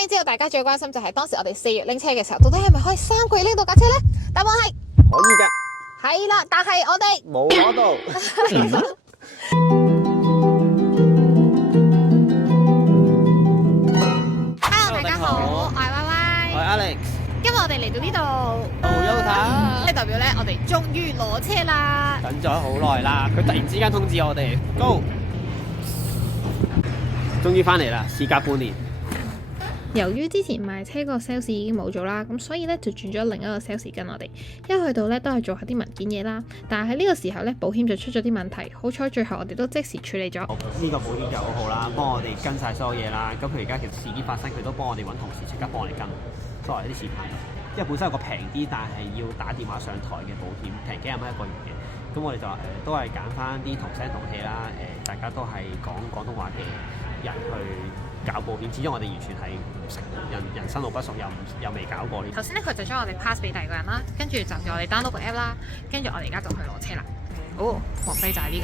然之後大家最關心就係當時我哋4月拎車嘅時候，到底係咪可以3個月拎到架車呢？答案係可以嘅，係啦，但係我哋冇攞到。Hello， 大家好，我係 Y Y， 我係 Alex，今日我哋嚟到呢度，Toyota，即係代表咧，我哋終於攞車啦！等咗好耐啦，佢突然之間通知我哋 ，Go， 終於翻嚟啦，事隔半年。由於之前賣車個 sales 已經冇咗啦，咁所以咧就轉咗另一個 sales 跟我哋。一去到咧都係做下啲文件嘢啦，但係喺呢個時候咧保險就出咗啲問題，好彩最後我哋都即時處理咗。呢個保險就好好啦，幫我哋跟晒所有嘢啦。咁佢而家其實事件發生，佢都幫我哋揾同事即刻幫我哋跟，作為啲事牌。因為本身有個平啲，但係要打電話上台嘅保險，平幾廿蚊一個月嘅。咁我哋就都係揀翻啲同聲同氣啦，大家都係講廣東話嘅人去搞保險，始終我哋完全係唔識人生路不熟，又未搞過呢。頭先咧佢就將我哋 pass 俾第二個人啦，跟住就叫我哋 download 個 app 啦，跟住我哋而家就去攞車啦。好，莫非就係呢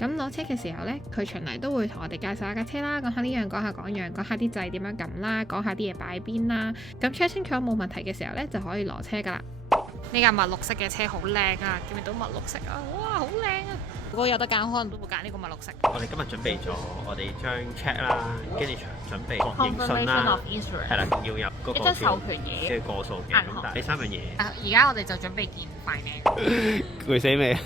個？咁攞車嘅時候咧，佢循例都會同我哋介紹下架車啦，講下呢樣講下嗰樣，講下啲掣點樣撳啦，講下啲嘢擺邊啦。咁 check 清楚冇問題嘅時候咧，就可以攞車噶啦。呢架墨綠色嘅車好靚啊！見唔見到墨綠色啊？哇，好靚啊！如果有得揀，可能都會揀呢個墨綠色。我哋今日準備咗我哋張 check 啦，跟住準備認信啦，係啦，要入嗰個一張授權嘢，即係過數嘅。咁但係呢3樣嘢，而家我哋就準備見快名。攰死未？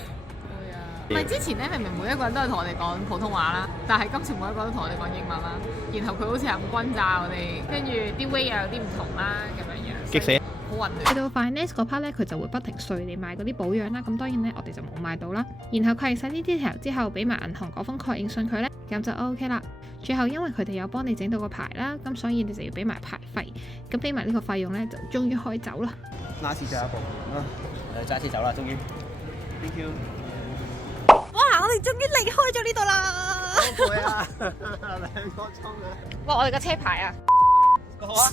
唔係之前咧，明明每一個人都係同我哋講普通話啦，但係今次每一個都同我哋講英文啦。然後佢好似係咁轟炸我哋，跟住啲 way 又有啲唔同啦，咁樣樣。激死！好混亂。去到 finance 嗰 part 咧，佢就會不停碎你買嗰啲保養啦。咁當然咧，我哋就冇買到啦。然後佢係晒呢啲 detail 之後，俾埋銀行嗰封確認信佢咧，咁就 OK 啦。最後因為佢哋有幫你整到個牌啦，咁所以你就要俾埋牌費。咁俾埋呢個費用咧，就終於可以走啦。拉次最後一步啊！我哋揸車走啦，終於。Thank you。哇！我哋終於離開咗呢度啦！好攰啊，2個鐘啊！哇！我哋個車牌啊！好啊！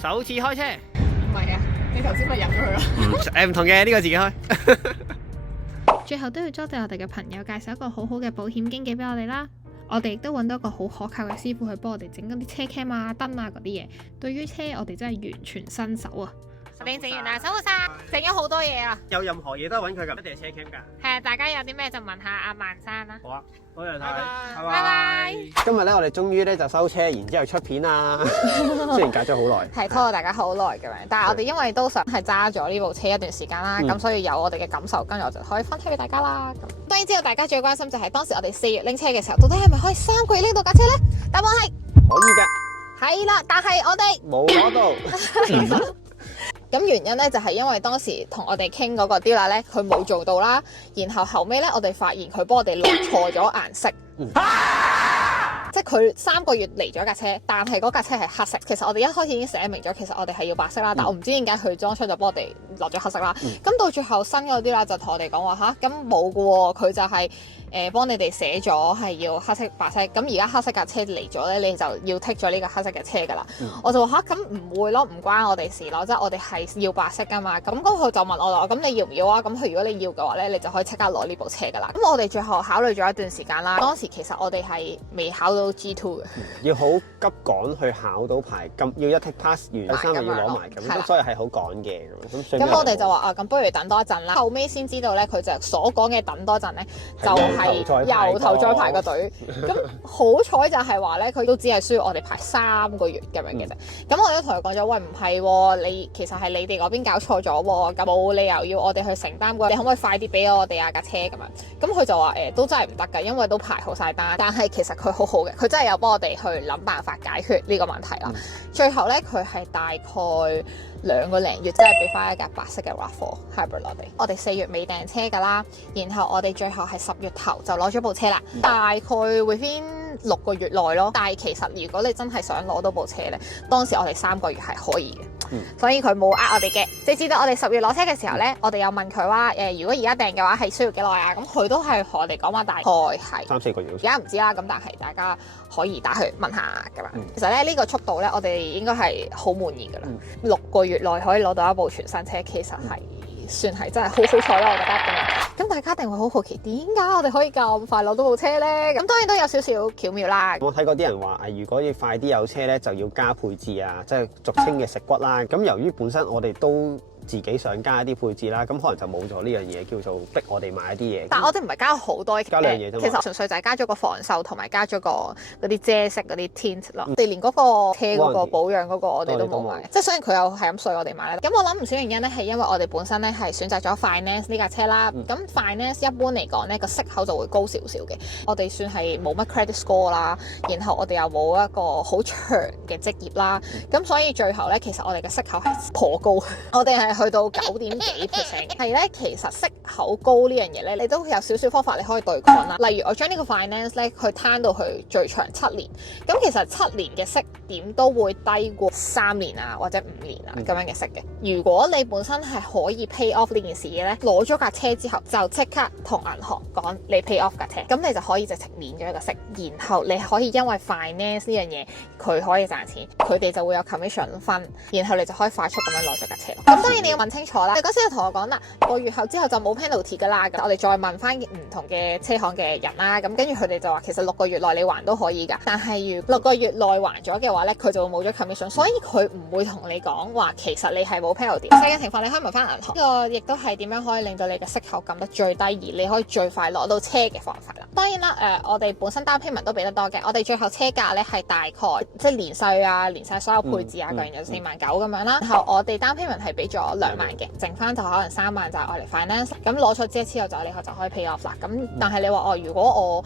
首次開車。唔係啊，你頭先咪入咗去咯。唔同嘅，呢個自己開。最後都要多謝我哋嘅朋友介紹一個好好嘅保險經紀俾我哋啦。我哋亦都揾到一個好可靠嘅師傅去幫我哋整嗰啲車 cam 啊、燈啊嗰啲嘢。對於車，我哋真係完全新手啊！你整完啦，守護晒，整咗好多嘢啊！有任何嘢都係揾佢㗎，一定係車 cam 㗎。係啊，大家有啲咩就問下阿萬山啦。好啊，多謝晒，拜拜。今日咧，我哋終於咧就收車，然之後出片啦。雖然隔咗好耐，係拖咗大家好耐咁樣，但係我哋因為都想係揸咗呢部車一段時間啦，咁所以有我哋嘅感受，跟住我就可以分享俾大家啦。咁當然知道大家最關心就係當時我哋4月拎車嘅時候，到底係咪可以3個月拎到架車呢？答案係可以嘅，係啦，但係我哋冇攞到。咁原因咧就係因為當時同我哋傾嗰個 dealer 咧，佢冇做到啦，然後後尾咧我哋發現佢幫我哋落錯咗顏色。即係佢3個月嚟咗架車，但係嗰架車係黑色。其實我哋一開始已經寫明咗，其實我哋係要白色啦。但我唔知點解佢裝出就幫我哋落咗黑色啦。咁到最後新嗰啲啦，就同我哋講話吓，咁冇㗎喎，佢就係幫你哋寫咗係要黑色白色。咁而家黑色架車嚟咗咧，你就要剔咗呢個黑色嘅車㗎啦。我就話吓，咁唔會咯，唔關我哋事咯，即係我哋係要白色㗎嘛。咁佢就問我啦，咁你要唔要啊？咁佢如果你要嘅話咧，你就可以即刻攞呢部車㗎啦。咁我哋最後考慮咗一段時間啦。當時其實我哋係未考到 G2 嘅，要好急趕去考到牌，咁要一 take pass 完，3日要攞埋咁，所以係好趕嘅。咁我哋就話啊，咁不如等多一陣啦。後尾先知道咧，佢就所講嘅等多陣咧，就係由頭再排個隊。咁好彩就係話咧，佢都只係需要我哋排3個月咁樣嘅啫。咁我都同佢講咗，喂，唔係喎，你其實係你哋嗰邊搞錯咗喎，咁冇理由要我哋去承擔㗎。你可唔可以快啲俾我哋架車咁樣？咁佢就話都真係唔得㗎，因為都排好晒單。但係其實佢好好嘅，佢真係有幫我哋去諗辦法解決呢個問題啦。最後咧，佢係大概2個零月，即係俾翻一架白色嘅 RAV4 Hybrid 我哋4月尾訂車㗎啦，然後我哋最後係10月頭就攞咗部車啦，大概 within 6個月內咯。但係其實如果你真係想攞到部車咧，當時我哋3個月係可以嘅。所以佢冇呃我哋嘅。直至到我哋10月攞車嘅時候咧，我哋有問佢話如果而家訂嘅話係需要幾耐啊？咁佢都係同我哋講話大概係3-4個月。而家唔知啦，咁但係大家可以打去問下咁樣。其實咧呢個速度咧，我哋應該係好滿意㗎啦。6個月內可以攞到一部全新車，其實係算係真係好好彩啦，我覺得。咁大家一定會好好奇，點解我哋可以咁快攞到部車咧？咁當然都有少少巧妙啦。我睇過啲人話如果要快啲有車咧，就要加配置啊，即係俗稱嘅食骨啦。咁由於本身我哋都自己想加一啲配置啦，咁可能就冇咗呢樣嘢，叫做逼我哋買一啲嘢。但係我哋唔係加好多，加兩嘢啫嘛。其實純粹就係加咗個防鏽同埋加咗個嗰啲遮色嗰啲 tint 咯。我哋連嗰個車嗰個保養嗰個我哋都冇買，即係雖然佢有係咁碎我哋買啦。咁我諗唔少原因咧係因為我哋本身咧係選擇咗 finance 呢架車啦。咁 finance 一般嚟講咧個息口就會高少少嘅。我哋算係冇乜 credit score 啦，然後我哋又冇一個好長嘅職業啦。咁所以最後咧其實我哋嘅息口係頗高，我哋係去到9點幾%。係咧，其實息口高呢樣嘢咧，你都有少少方法你可以對抗啦。例如我將呢個 finance 咧，佢攤到去最長7年，咁其實7年嘅息點都會低過3年啊或者5年啊咁樣嘅息嘅。如果你本身係可以 pay off 呢件事嘅咧，攞咗架車之後就即刻同銀行講你 pay off 架車，咁你就可以直情免咗一個息，然後你可以因為 finance 呢樣嘢佢可以賺錢，佢哋就會有 commission 分，然後你就可以快速咁樣攞咗架車。咁當然你要問清楚啦。你嗰時就同我講啦，個月後之後就冇 penalty 噶啦。我哋再問翻唔同嘅車行嘅人啦，咁跟住佢哋就話其實6個月內你還都可以㗎，但係如6個月內還咗嘅話咧，佢就會冇咗 commission，所以佢唔會同你講話其實你係冇 penalty。實際情況你可以問翻銀行，呢個亦都係點樣可以令到你嘅息口撳得最低，而你可以最快攞到車嘅方法啦。當然啦，我哋本身單 payment 都俾得多嘅，我哋最後車價咧係大概即係連稅啊，連晒所有配置啊，各樣就4萬9咁樣啦。然後我哋單 payment 係俾咗2萬嘅，剩翻就可能3萬就係我嚟 finance。咁攞咗之後就你就可以 pay off 啦。咁但係你話如果我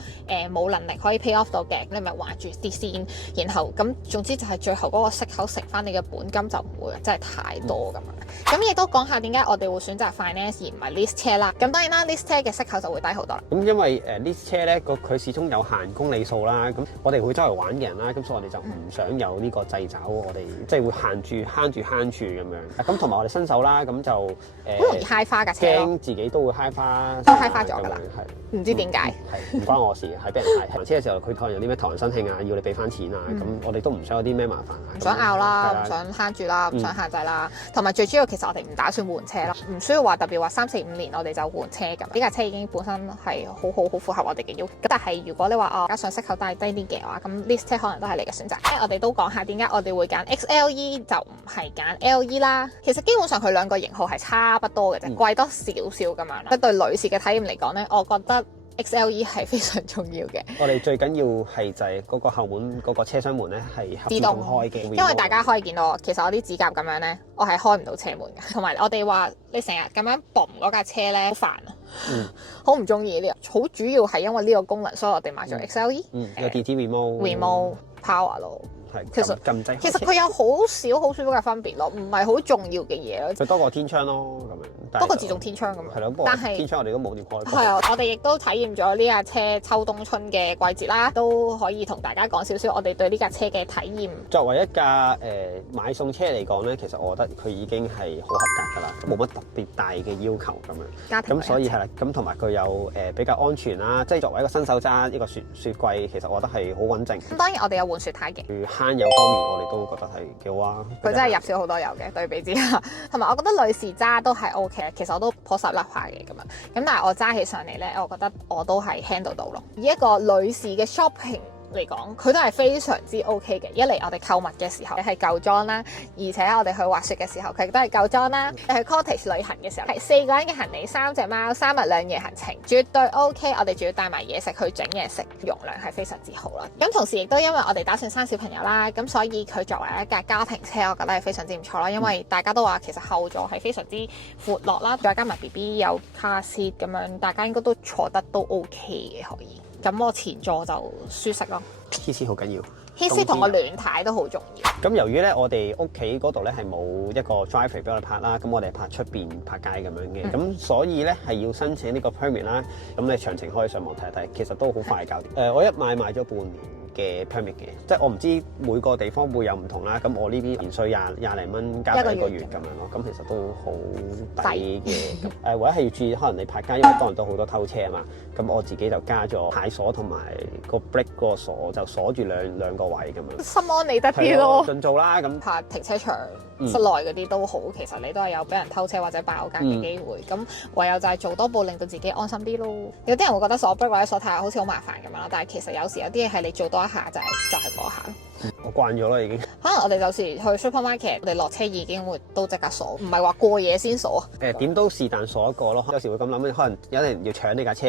冇能力可以 pay off 到嘅，你咪還住啲先。然後咁總之就係最後嗰個息口乘翻你嘅本金就唔會真係太多咁樣。咁亦都講下點解我哋會選擇 finance 而唔係 lease 車啦。咁當然啦 lease 車嘅息口就會低好多啦。咁因為lease 車咧佢始終有限公里數啦，咁我哋會周圍玩嘅人啦，咁所以我哋就唔想有呢個掣肘，我哋即係會慳住咁樣。咁同埋我哋新手啦，咁就好容易揩花架車咯，驚自己都會揩花，都揩花咗㗎啦，唔知點解，係唔關我事，係俾人揩。還車嘅時候，佢可能有啲咩頭人申慶啊，要你俾翻錢啊，咁我哋都唔想有啲咩麻煩啊，唔想拗啦，唔想慳住啦，唔想限制啦，同埋最主要其實我哋唔打算換車咯，唔需要話特別話3、4、5年我哋就換車咁。呢架車已經本身係好符合我哋嘅要求。咁但係如果你話加上息口低啲嘅話，咁 lease 車可能都係你嘅選擇。我哋都講下點解我哋會揀 XLE 就唔係揀 LE 啦。其實基本上佢兩個型號係差不多嘅啫，貴多少少咁樣啦。對女士嘅體驗嚟講咧，我覺得 XLE 係非常重要嘅。我哋最緊要係就係嗰個後門嗰個車廂門咧係自動開嘅，因為大家可以見到其實我啲指甲咁樣咧，我係開唔到車門嘅。同埋我哋話你成日咁樣嘣嗰架車咧，好煩啊，好唔中意呢個。好主要係因為呢個功能，所以我哋買咗 XLE。有 DT remote power 咯。其實撳掣，其實佢有好少好舒服嘅分別咯，唔係好重要嘅嘢咯。佢多個天窗咯，咁樣。多個自動天窗咁樣。係咯，但係天窗我哋都冇點開。係啊，我哋亦都體驗咗呢架車秋冬春嘅季節啦，都可以同大家講少少我哋對呢架車嘅體驗。作為一架買餸車嚟講咧，其實我覺得佢已經係好合格㗎啦，冇乜特別大嘅要求咁樣。家庭咁所以係啦，咁同埋佢有比較安全啦，即係作為一個新手揸一個雪櫃，其實我覺得係好穩靜。咁當然我哋有換雪胎嘅。慳油方面，我哋都覺得係幾好啊！佢真係入少好多油嘅，對比之下，同埋我覺得女士揸都係 OK 嘅。其實我都頗實甩下嘅咁樣，咁但係我揸起上嚟咧，我覺得我都係 handle 到咯。以一個女士嘅 shopping嚟講，佢都係非常之 OK 嘅。一嚟我哋購物嘅時候係夠裝啦，而且我哋去滑雪嘅時候佢亦都係夠裝啦。去 cottage 旅行嘅時候係4個人嘅行李，3隻貓，3日2夜行程，絕對 OK。我哋仲要帶埋嘢食去整嘢食，容量係非常之好啦。咁同時亦都因為我哋打算生小朋友啦，咁所以佢作為一架家庭車，我覺得係非常之唔錯啦。因為大家都話其實後座係非常之闊落啦，再加埋 BB 有 car seat 咁樣，大家應該都坐得都 OK 嘅可以。咁我前座就舒適咯。Heat seat 好緊要，Heat seat 同個暖軚都好重要。咁由於咧，我哋屋企嗰度咧係冇一個 driveway 俾我哋泊啦，咁我哋泊出邊泊街咁樣嘅，咁所以咧係要申請呢個 permit 啦。咁你詳情可以上網睇一睇，其實都好快搞掂。我一買咗半年嘅 permit 嘅，即係我唔知每個地方會有唔同啦。咁我呢邊年稅廿零蚊加一個月咁樣咯，咁其實都好抵嘅。唯一係要注意，可能你泊街，因為當然都好多偷車啊嘛。咁我自己就加咗牌鎖同埋個 brake 嗰個鎖，就鎖住兩個位咁樣。心安理得啲咯。盡做啦咁。泊停車場室內嗰啲都好，其實你都係有俾人偷車或者爆格嘅機會。咁唯有就係做多步，令到自己安心啲咯。有啲人會覺得鎖 brake 或者鎖軚好似好麻煩咁樣啦，但係其實有時有啲嘢係你做多一下就係嗰下。我慣咗啦已經。可能我哋有時去 supermarket，我哋落車已經會都即刻鎖，唔係話過夜先鎖啊。點都是但鎖一個咯。有時會咁諗，可能有人要搶你架車，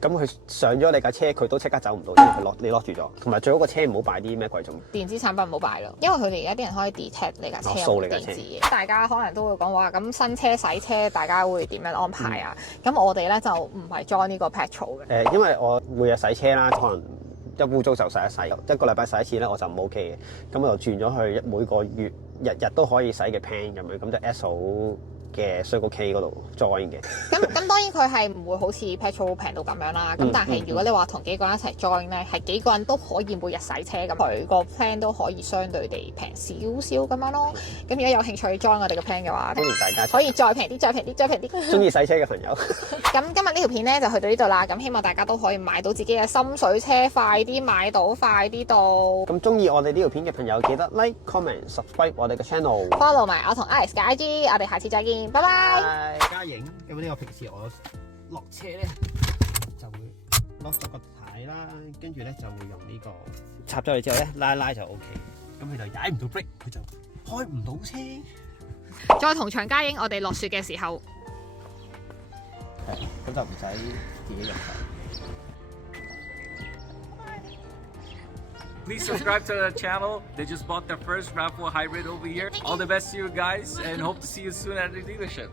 咁佢上咗你架車，佢都即刻走唔到，因為你落住咗。同埋最好個車唔好擺啲咩貴重電子產品，唔好擺咯，因為佢哋而家啲人可以 detect 你架車有冇電子嘢。大家可能都會講話咁新車洗車，大家會點樣安排啊？咁我哋咧就唔係 join 呢個 petrol 嘅。因為我每日洗車啦，可能一污糟就洗一洗，一個禮拜洗一次咧，我就唔 OK 嘅。咁我就轉咗去每個月日日都可以洗嘅 plan 咁樣，咁就 SO嘅 Circle K 嗰度 join 嘅。咁當然佢係唔會好似 petrol 平到咁樣啦。咁但係如果你話同幾個人一齊 join 咧，係幾個人都可以每日洗車咁，佢個 plan 都可以相對地平少少咁樣咯。咁如果有興趣 join 我哋個 plan 嘅話，歡迎大家可以再平啲、再平啲、再平啲。中意洗車嘅朋友。咁今日呢條片咧就去到呢度啦。咁希望大家都可以買到自己嘅心水車，快啲買到，快啲到。咁中意我哋呢條片嘅朋友，記得 like、comment、subscribe 我哋嘅 channel。follow 埋我同 Alex 嘅 IG，我哋下次再見，拜拜。嘉影，咁呢個平時我落車咧就會落咗個軚啦，跟住咧就會用呢個插咗嚟之後咧拉一拉就 OK，咁佢就踩唔到 brake，佢就開唔到車。再同場嘉影，我哋落雪嘅時候，係咁就唔使自己入手。Please subscribe to the channel. They just bought their first RAV4 hybrid over here. All the best to you guys and hope to see you soon at the dealership.